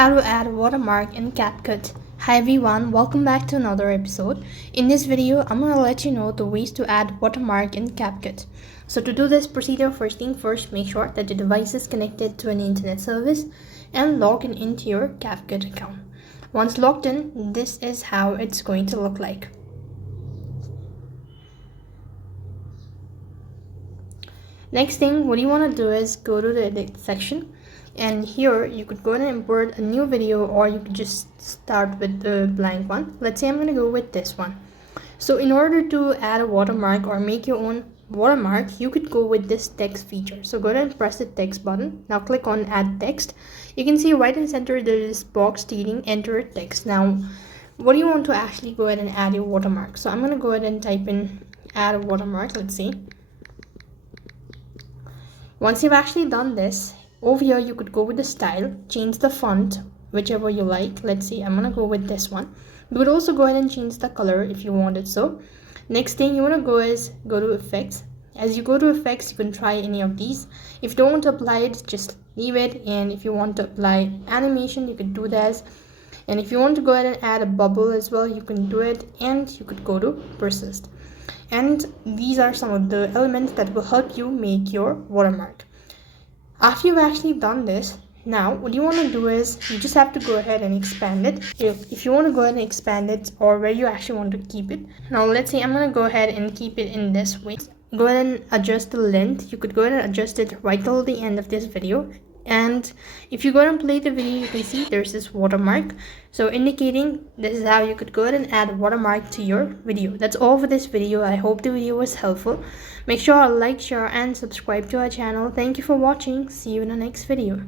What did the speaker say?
How to add a watermark in Capcut. Hi everyone, welcome back to another episode. In this video, I'm going to let you know the ways to add watermark in Capcut. So to do this procedure, first thing first, make sure that your device is connected to an internet service and log into your Capcut account. Once logged in, this is how it's going to look like. Next thing, what you want to do is go to the edit section. And here you could go ahead and import a new video, or you could just start with the blank one. Let's say I'm going to go with this one. So in order to add a watermark or make your own watermark, you could go with this text feature. So go ahead and press the text button. Now click on add text. You can see right in the center there is this box stating enter text. Now what do you want to actually go ahead and add your watermark? So I'm going to go ahead and type in add a watermark. Let's see. Once you've actually done this, over here you could go with the style, change the font, whichever you like. Let's see, I'm gonna go with this one. You could also go ahead and change the color if you wanted so. Next thing you want to go is go to effects. As you go to effects, you can try any of these. If you don't want to apply it, just leave it. And if you want to apply animation, you could do that. And if you want to go ahead and add a bubble as well, you can do it. And you could go to persist. And these are some of the elements that will help you make your watermark. After you've actually done this, now what you want to do is you just have to go ahead and expand it. If you want to go ahead and expand it, or where you actually want to keep it. Now let's say I'm going to go ahead and keep it in this way. Go ahead and adjust the length. You could go ahead and adjust it right till the end of this video. And if you go ahead and play the video, you can see there's this watermark, so indicating this is how you could go ahead and add a watermark to your video. That's all for this video. I hope the video was helpful. Make sure to like, share and subscribe to our channel. Thank you for watching. See you in the next video.